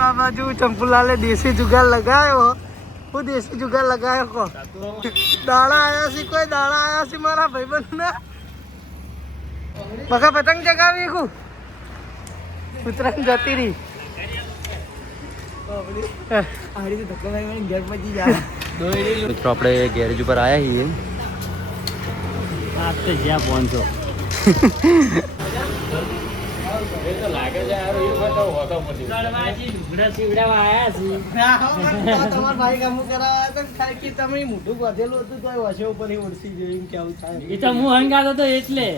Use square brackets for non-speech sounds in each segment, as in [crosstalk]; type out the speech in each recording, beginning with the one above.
આ બાજુ ચંપુલાલે દેશી જુગાર લગાવ્યો હું. દેશી જુગાર લગાવ્યો કો દાડા આયા છે કોઈ? દાડા આયા છે મારા ભાઈબંધ ને બકા પતંગ ચગાવી કુ ઉતરાણ જતી રહી. મિત્રો આપણે ગેરેજ ઉપર આવ્યા છીએ. જ્યાં પહોંચો. [laughs] તમારા ભાઈ કામ કરાવવા હતા ખાલી કે તમે મોઢું વધેલું હતું તો વસે ઉપર ઓળસી જાય એમ કેવું થાય. એ તો હું હંગાતો તો એટલે.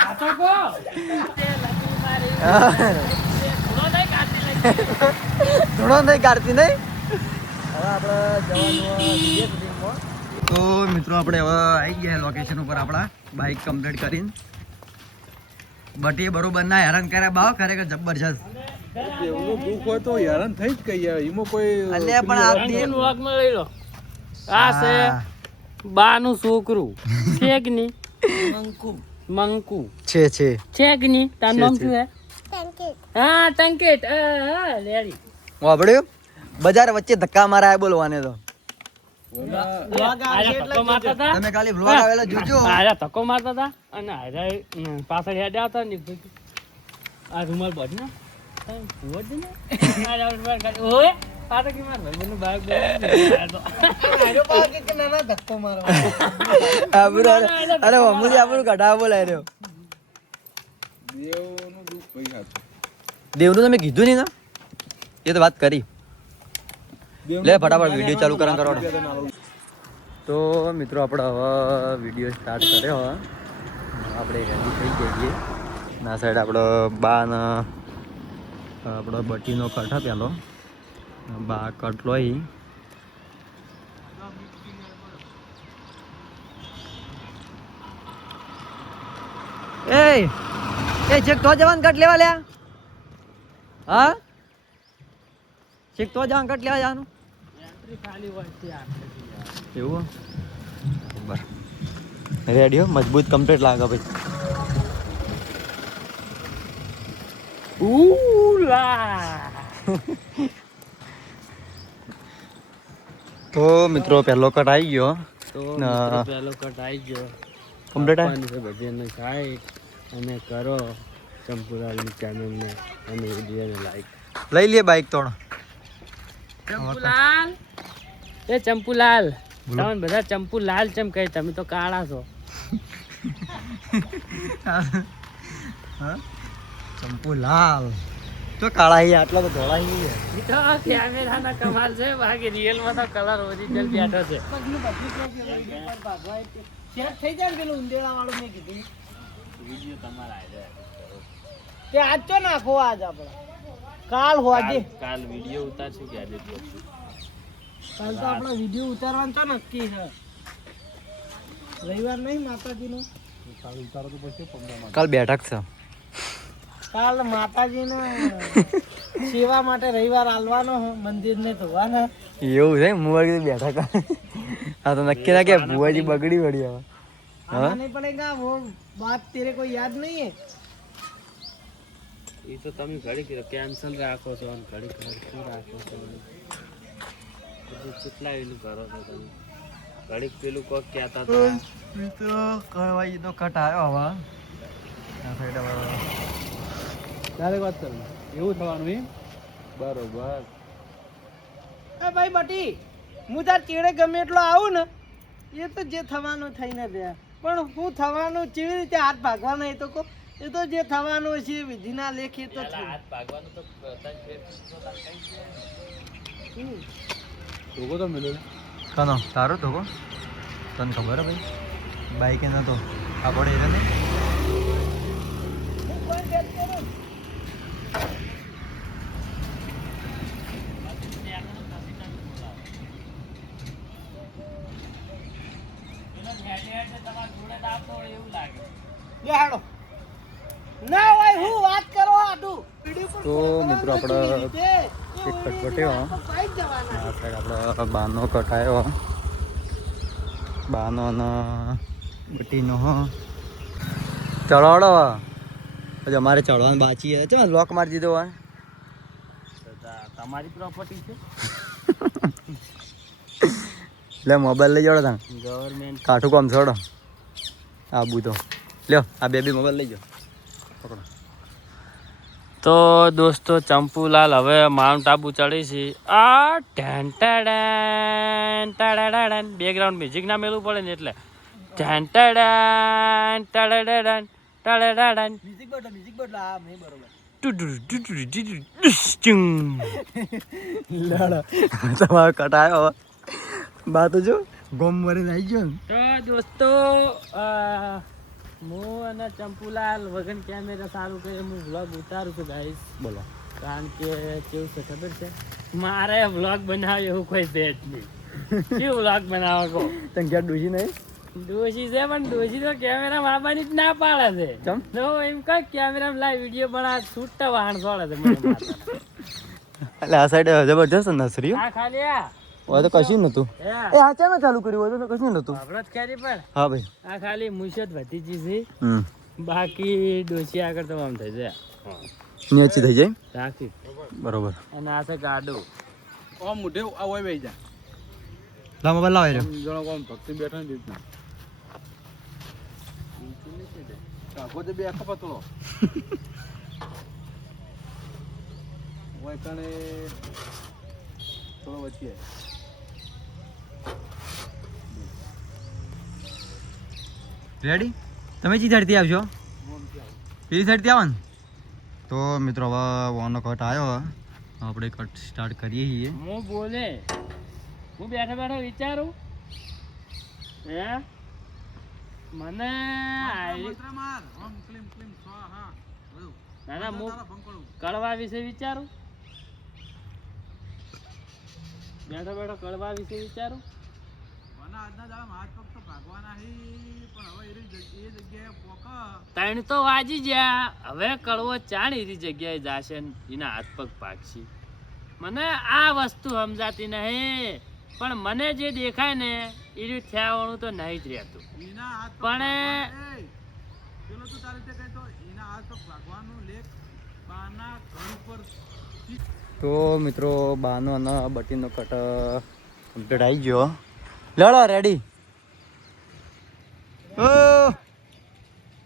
આ તો નહીં કાઢતી નહીં? હવે આપણે જવાનું તો મિત્રો આપણે હવે આવી ગયા લોકેશન ઉપર આપણા. બાઇક કમ્પ્લીટ કરીને. બટ એ બરોબર ના હેરાન કર્યા બાવ ખરેખર જબરજસ્ત. એવનું દુઃખ હોય તો હેરાન થઈ જ કહીએ. એમાં કોઈ અલ્યા પણ આ અંકિત વ્લોગમાં લઈ લો. આ છે બાનું છોકરું. છે કે નહીં મંકુ. છે છે. છે કે તારું નામ શું છે. હા? ટંકેટ. હા લેડી. બજાર વચ્ચે ધક્કા મારા બોલવાને તો આયા ધક્કો મારતા હતા તમે ખાલી vlog આવેલા જોજો આયા ધક્કો મારતા હતા અને આયા પાછળ હેડ આવતા ને આ રૂમાલ બાજુ ને ભૂવો ને આયા રૂમાલ કાઢી- ઓય આ તો કે માર ભાઈબંધનું બાઈક બોલાવી. નાના ધક્કો મારવા આબરૂ અરે મમ્મી આબરૂ બોલાય રહ્યો દેવનું દુઃખ દેવનું તમે કીધું નહીં ને એ તો વાત કરી લે ફટાફટ વીડિયો ચાલુ એમાં કરા તો મિત્રો આપણે હવે વીડિયો સ્ટાર્ટ કર્યો હવે આપણે રેડી થઈ જઈએ ના સાઈડ આપણો બા ને આપણો બટીનો કઠ પેલો. બા કટ લોઈ એ એ ચેક તો જવાન કટ લેવા લ્યા. હા? ચેક તો જવાન કટ લેવા જવાનું. એવું બરાબર. રેડી મજબૂત કમ્પ્લીટ લાગે ભાઈ. ઉલા. [laughs] તો મિત્રો પહેલો કટ આવી ગયો. તો. પહેલો કટ આવી ગયો. કમ્પ્લીટ આવી છે ભજનને સાઈડ. અને કરો ચંપુલાલની ચેનલને અને વિડીયોને લાઈક લઈ લે બાઈક તોડ. ચંપુલાલ. એ ચંપુલાલ. તમે બધા ચંપુલાલ ચમ કહે તમે તો કાળા છો. ચંપુ લાલ તો કાળા હી આટલા તો ધોળા હી છે. તો કેમેરા ના કમાલ છે બાકી રિયલમાં તો કલર ઓરિજિનલ બેઠો છે. થઈ જાય ને પેલું ઉંદેડા વાળું મેં કીધું. વિડિયો તમારા આવ્યા તે આજ તો નાખો આજ આપણે કાલ હોજે કાલ વિડિયો ઉતારશું કે આજે કાલ તો આપણો વિડિયો ઉતારવાનો તો નક્કી છે. રવિવાર નહીં માતાજીનો? કાલ ઉતારો તો પછી કાલ બેઠક છે. કાલ માતાજીને સેવા માટે રવિવાર આલવાનો મંદિરને ધોવાના. એવું છે? હું વળી બેઠક હા તો નક્કી ના કે ભુવાજી બગડી વળી હવે. હા? નહીં પડેગા વો વાત તેરે કોઈ યાદ નહીં હે એ તો તમે ઘડી કેન્સલ રાખો છો અને ઘડી ઘડી રાખો છો. બધું કેટલા એનું કરો છો તમે. ઘડીક પેલું કોક કહેતા તો તો કહેવાય તો કટ આવ્યો હવે. ત્યારે વાત કરું એવું થવાનું એમ? બરોબર. એ ભાઈ બટી હું તાર ચેડે ગમે એટલો આવું ને એ તો જે થવાનું થઈને રહ્યા. પણ હું થવાનું કેવી રીતે હાથ ભાગવાનો એ તો કહો એ તો જે થવાનું છે વિધિના લેખ એ તો ભાગવાનું તો રોકો તો મેળો કનો તારો ધોકો? તને ખબર ભાઈ? બાઈક એના તો આપણે એને ને ના હોય હું વાત કરો આટું તો મિત્રો આપણે એક કટપટ્યો આ સાઈડ આપણે બાનો કટાયો બાનો અને બટીનો ચડાવડો હજી અમારે ચડવાનું બાકી છે. ચમ લોક મારી દીધો હોય તમારી પ્રોપર્ટી છે? લે મોબાઈલ લઈ જાઓ તમે ગવર્મેન્ટ કાઠું કામ છોડો. આબુ તો લ્યો આ બે બે મોબાઈલ લઈ જાઓ. પકડો. તો દોસ્તો ચંપુલાલ હવે માઉન્ટ આબુ ચડી છે. આ ટેન ટેડન ટેડન બેકગ્રાઉન્ડ મ્યુઝિક ના મેળવું પડે ને એટલે. ટેન ટેડન ટેડન ટેડન મ્યુઝિક બદલો મ્યુઝિક બદલો. આ નહીં બરોબર. તમારો કટાયો આવ્યો બા તો જો ગોમ મરીને આવી ગયો તો દોસ્તો હું અને ચંપુલાલ વગન કેમેરા સારું કરે હું વ્લોગ ઉતારું છું ગાઈસ બોલો. કારણ કે કેવું છે ખબર છે? મારે વ્લોગ બનાવ્યો એવું કોઈ છે જ નહીં. શું વ્લોગ બનાવો કહો? તને ક્યાં ડૂસી નહીં? ડોશી છે પણ ડોશી તો કેમેરા મારવાની જ ના પાડે છે. ચમ? તો એમ કઈ કેમેરા લાઈવ વીડિયો બના છૂટતા વાહન છોડે છે એટલે આ સાઈડ જબરજસ્ત નસરી આ ખાલી આ. હોય તો કશું નતું એ આ ચામાં ચાલુ કર્યું? હોય તો કશું નતું આપણે જ ખેરી પણ. હા ભાઈ. આ ખાલી મુશત ભતીજી છે. બાકી ડોસી આગળ તો આમ થઈ જાય. નેચી થઈ જાય? રાખી. બરોબર. અને આ છે ગાડું. ઓમ મુઢે આ હોય બેહી જા. લા મોબાઈલ લાવો આમ જણો કોમ ભક્તિ બેઠો ને દીધું કાકો તો બે આખો પતળો. [laughs] હોય કણે થોડો વચ્ચે રેડી તમે ચી સાઈડથી આવશો? પેલી સાઈડથી આવો ને. તો મિત્રો, હવે વોનો કટ આવ્યો આપણે કટ સ્ટાર્ટ કરીએ છીએ. હું બોલે. હું બેઠા બેઠા વિચારું. હે? મને ના, હું કડવા વિશે વિચારું. બેઠો બેઠો કડવા વિશે વિચારું. ત્રણ તો વાજી ગયા. હવે કડવો ચાણ એની જગ્યાએ જાશે એના હાથ પગ ભાગશે. મને આ વસ્તુ સમજાતી નહીં પણ મને જે દેખાય ને એ થયાવાનું તો નહીં જ રહેતું. પણ તો મિત્રો બાનો અને બટીનો કટ કમ્પ્લીટ આવી ગયો. લડો રેડી ઓ.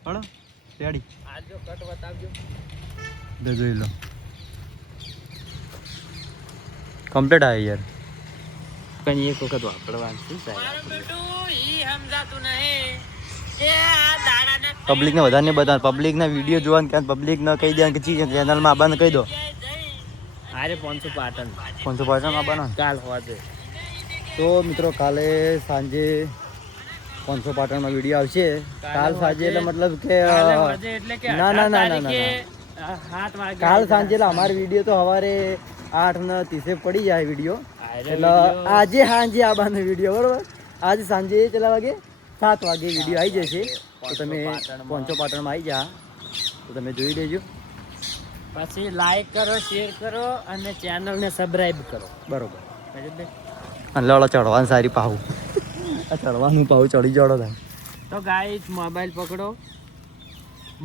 હળો રેડી આ કટ બતાવજો દે જોઈ લો. કમ્પ્લીટ આવી યાર. કઈ એક વખત વાપરવાનું સાહેબ. નહીં. પબ્લિકને વધારે બધા પબ્લિક પબ્લિકના વીડિયો જોવાનું પબ્લિક ને કહી દે કે ચી ચેનલમાં આવવાનું કહી દો. અરે પાંચસો પાટણ. પાંચસો પાછળ આવવાનો કાલ હોવાજે તો મિત્રો કાલે સાંજે પાંચસો પાટણમાં વીડિયો આવશે. કાલ સાંજે એટલે મતલબ કે ના, ના, ના, ના, ના, કાલ સાંજે એટલે અમારો વીડિયો તો સવારે આઠ ને ત્રીસે પડી જાય વીડિયો. એટલે આજે સાંજે આવવાનો વીડિયો બરોબર? આજે સાંજે કેટલા વાગે? સાત વાગે વીડિયો આવી જશે. તો તમે. પાંચસો પાટણમાં આવી જા. તો તમે જોઈ લેજો. પછી લાઈક કરો શેર કરો અને ચેનલને સબસ્ક્રાઇબ કરો. બરોબર? અને ચડવાનું સારી આ ચડવાનું પાવું ચડી જડો થાય તો ગાઈસ મોબાઈલ પકડો.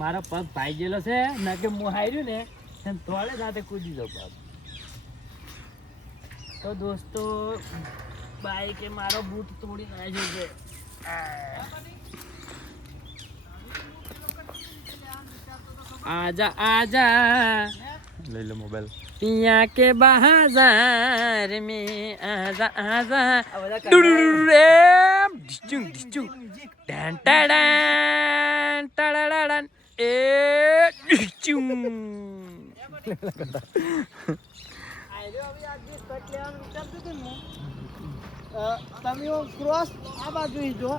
મારો પગ ભાઈ ગયેલો છે. ના કે હું હાર્યું ને તેમ તોડે સાથે કૂદી દો પગ તો દોસ્તો બાઈકે મારો બૂટ તોડી નાખ્યો છે આજા આજા. લઈ લો મોબાઈલ पिया के बाजार में आजा आजा डुडुडुडुम, डिचुंग, डिचुंग, डन, टडन, टडडडन, ए, डिचुंग. તમે ક્રોસ આ બાજુ જો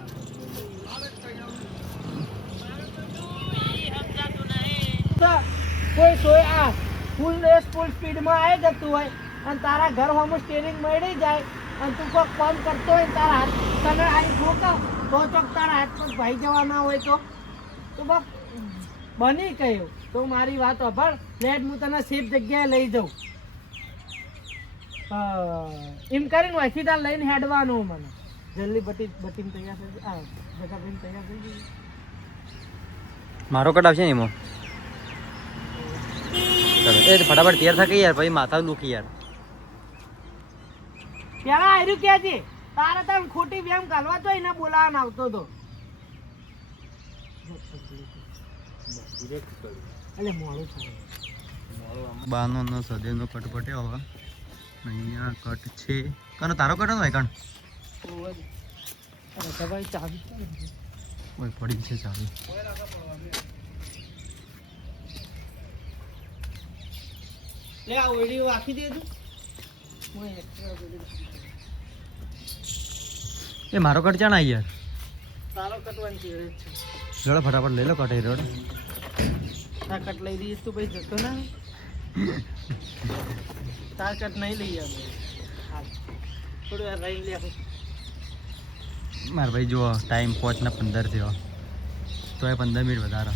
કોઈ સોય આ ફૂલ રેસ ફૂલ સ્પીડમાં આવી જતું હોય. અને તારા ઘર હોમ સ્ટેરિંગ મળી જાય. અને તું કોઈ ફોન કરતો હોય તારા હાથ, તને આવી ઠોકા તો ચોક તારા હાથ પગ ભાઈ જવાના હોય તો. તો બસ બની કહ્યું તો મારી વાત અભળ લેટ હું તને સેફ જગ્યાએ લઈ જાઉં. એમ કરીને વહીથી તાર લઈને હેડવાનું મને. જલ્દી બટી, બટીમ તૈયાર થઈ જાય જગા ભાઈ તૈયાર થઈ જાય મારો કટ આવશે ને એમાં? ચલો એ ફટાફટ તૈયાર થાય યાર પછી માથા દુખી યાર. પેલા આયરું કે છે તારે તને ખોટી વેમ કાલવા તો એને બોલાવવાનો આવતો તો. એટલે મોડું થાય. બાનો નો સદેવનો કટ પટ્યો હવે. અહીંયા કટ છે. કનો તારો કટ હોય કણ? ઓય પડી છે ચાવી. લે આ રાખી દે તું. એ મારો કટ ચાણ યાર. તારો કટવાની છે. જોડે ફટાફટ લઈ લો કટ એ રોડ. તાર કટ લઈ દઈએ તું પછી જતો ના. તાર કટ નહીં લઈ આવે. થોડું વાર રહી લે માર ભાઈ જુઓ ટાઈમ પાંચ ને પંદર થયો. તો એ પંદર મિનિટ વધારે.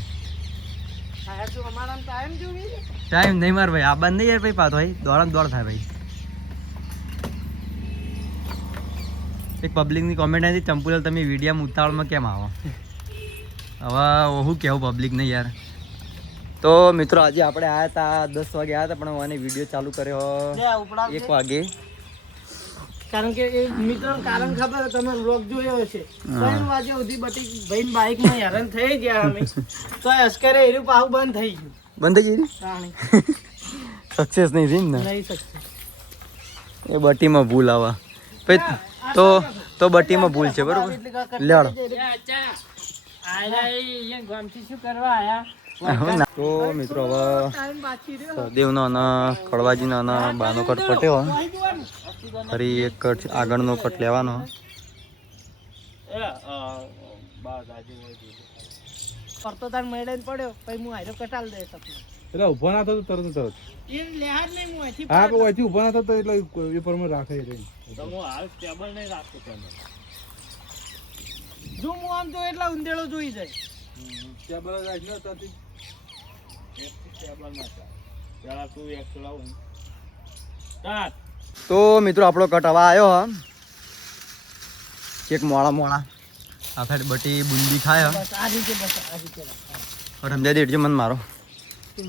ટાઈમ નહીં માર ભાઈ. આ બંધ નહીં યાર ભાઈ પાતો ભાઈ. દોડ દોડ થાય ભાઈ. એક પબ્લિકની કોમેન્ટ આવી ચંપુલાલ તમે વિડીયા ઉતાવળમાં કેમ આવો? હવે હું કેવું પબ્લિકને યાર. તો મિત્રો આજે આપણે આવ્યા હતા દસ વાગે આવ્યા હતા પણ મને વીડિયો ચાલુ કર્યો એક વાગે. કારણ કે એ મિત્ર કારણ ખબર તમે વ્લોગ જોયો હશે. ત્રણ વાગે સુધી બટી ભાઈ બાઇકમાં હેરાન થઈ ગયા અમે. તો અસ્કરે એરું પાવ બંધ થઈ ગયું. બંધ થઈ ગઈ સક્સેસ નહીં થઈ ને? નહીં સક્સેસ એ બટીમાં ભૂલ આવા. પછી તો તો બટીમાં ભૂલ છે બરોબર? કરતા લેવાડો. જઈએ. શું કરવા આયા? તો મિત્રો હવે ટાઈમ બાકી રહ્યો સદેવનો અને કડવાજીનો અને બાનો કટ પટ્યો. ફરી એક કટ આગળનો કટ લેવાનો. ફરતો તાર મેળે પડ્યો પછી હું આયરો કટાલ દે એટલે ઊભો ના થતો તરત તરત. એમ લેહાર નહીં હું અહીંથી ના થતો એટલે એ રાખે જો હું આમ તો એટલા ઉંદેડો જોઈ જાય. ત્યાંથી. તો મિત્રો, આપણો કટ હવે આવ્યો, હ. એક મોળા મોળા. આ સાઈડ બટી બુંદી ખાય. પણ સમજાય દેજો મને મારો. તું.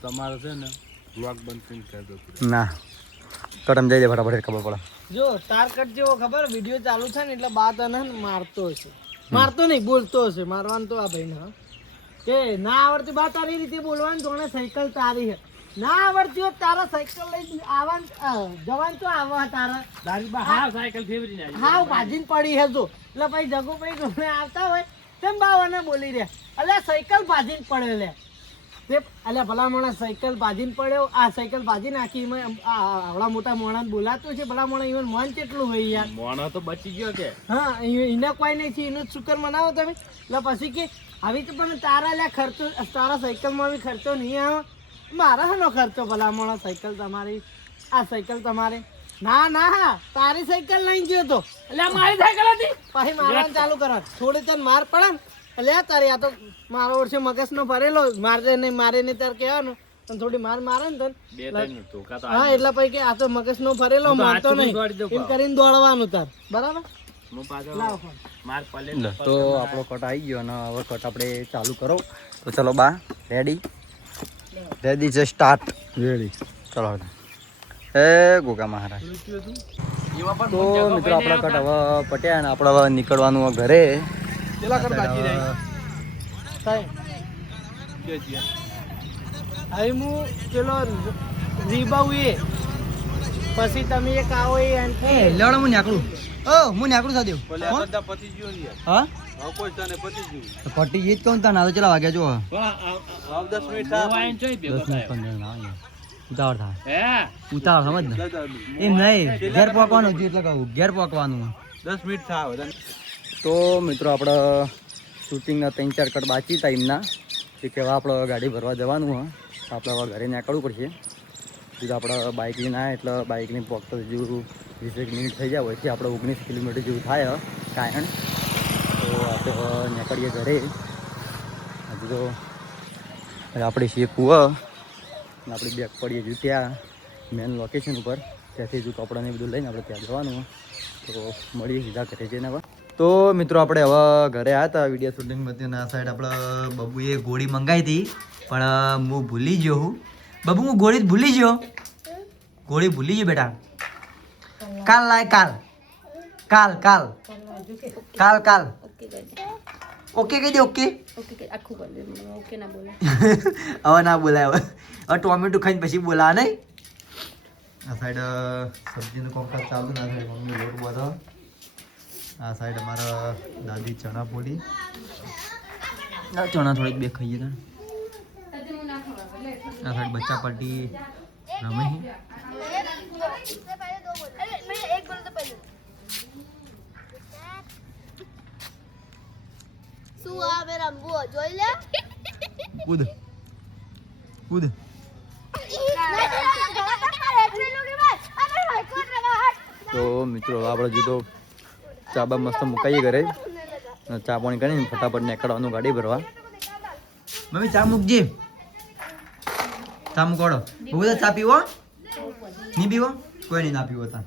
તમારે છે ને. બ્લોક બંધ ના દે ફટાફટ ખબર પડે. જો તાર જેવો ખબર વીડિયો ચાલુ છે ને, એટલે બા તને મારતો હશે. મારતો નહીં, બોલતો હશે. મારવાનું તો આ ભાઈ હા. કે ના આવડતી બા તારી રીતે બોલવાનું જોણે સાયકલ તારી હે ના આવડતી હોય તો તારા સાયકલ લઈ આવવાનું જવાન તો આવવા તારા. તારી બા હા. સાયકલ ફેવરી ના હા ભાજીને પડી હે જો. એટલે પછી જગો ભાઈ ગમે આવતા હોય તેમ બાવાને બોલી રહ્યા એટલે સાયકલ ભાજીને પડે લે. તે અલ્યા ભલા માણસ સાયકલ બાંધીને પડ્યો. આ સાયકલ બાંધી નાખી આવડા મોટા મોણા બોલાતું છે. ભલા મોણા ઇવન મન કેટલું હોય યાર. મોણા તો બચી ગયો કે હા એને કોઈ નહીં છે. એનું શુકર મનાવો તમે? એટલે પછી કે આવી તો પણ તારા લ્યા ખર્ચો તારા સાયકલમાં બી ખર્ચો નહીં આવે. મારા હનો ખર્ચો ભલા મોણા સાયકલ તમારી. આ સાયકલ તમારે. ના ના હા તારી સાયકલ લઈ ગયો તો. એટલે મારી સાયકલ હતી. પછી મારવાનું ચાલુ કરો થોડી તને માર પડે ને. એટલે તારે આ તો મારો વર્ષે મગજનો ભરેલો. મારે નહીં મારે નહીં તાર કહેવાનું. પણ થોડી માર મારે ને તને. બે ત્રણ ધોકા તો હા એટલા પૈકી આ તો મગજનો ભરેલો મારતો નહીં. એમ કરીને દોડવાનું તાર. બરાબર? હું પાછો લાવો ફોન. માર પલે લે, તો આપણો કટ આવી ગયો અને હવે કટ આપણે ચાલુ કરો. તો ચલો બા રેડી રેડી છે સ્ટાર્ટ રેડી ચલો હે એ ગોગા મહારાજ. તો મિત્રો આપણા કટ હવે પટ્યા અને આપણે હવે નીકળવાનું ઘરે. કેટલા કર બાકી રહી સાહેબ કે છે હવે હું પેલો રીબાઉ એ. પછી તમે એક આવો એ એ લેવડો હું નીકળું ઓ હું નીકળું સાદેવ બધા પતી ગયું ને યાર. હા? તને એ ચલા વાગ્યા જો. દસ મિનિટ. ઉતાવળ થાય ઉતાવળ સમજ ને? દાદા, નહીં ઘેર પોકવાનું એટલે કહું ઘેર પોકવાનું. દસ મિનિટ થાય તો મિત્રો આપણે શૂટિંગના ત્રણ ચાર કટ બાકી ટાઈમના એ કહેવા આપણે ગાડી ભરવા જવાનું હોય આપણે હવે ઘરે નીકળવું પડશે. સીધા આપણે બાઇક લઈને આવ્યા એટલે બાઇકની જેવું હજુ વીસેક મિનિટ થઈ જાય હોયથી આપણે ઓગણીસ કિલોમીટર જેવું થાય કાયણ તો આપણે હવે નીકળીએ ઘરે. હજુ તો આપણે છીએ કુવા. અને આપણી બેગ પડીએ હજુ ત્યાં મેન લોકેશન ઉપર. ત્યાંથી હજુ કપડાને બધું લઈને આપણે ત્યાં જવાનું. તો મળીએ સીધા ઘરે જઈને હવે. તો મિત્રો આપણે હવે ઘરે આવ્યા હતા વીડિયો શૂટિંગમાંથી અને આ સાઈડ આપણે બબુએ ગોળી મંગાવી હતી પણ હું ભૂલી ગયો હું. બબુ, હું ગોળી ભૂલી ગયો. ગોળી ભૂલી ગયો બેટા. કાલ લાય, કાલ. કાલ કાલ. કાલ કાલ. ઓકે કહી દે, ઓકે. [laughs] હવે ના બોલાય, હવે. હવે ટોમેટો ખાઈને પછી બોલા નહીં. આ સાઈડ સબ્જીનું કોમકાજ ચાલુ ના થાય મમ્મી લોટ બધો આ સાઈડ અમારા દાદી ચણા પોલી ચણા થોડીક બે ખાઈએ તા આ સાઈડ બચ્ચા પાર્ટી રમે કૂદ. કૂદ. તો મિત્રો આપણે જો તો ચા બા મસ્ત મુકાઈએ ઘરે. ચા પાણી કરીને ફટાફટ નીકળવાનું ગાડી ભરવા. મમ્મી, ચા મૂકજે. ચા મૂકવાડો. બહુ બધા ચા પીવો? નહીં પીવો? કોઈ નહીં ના પીવો તા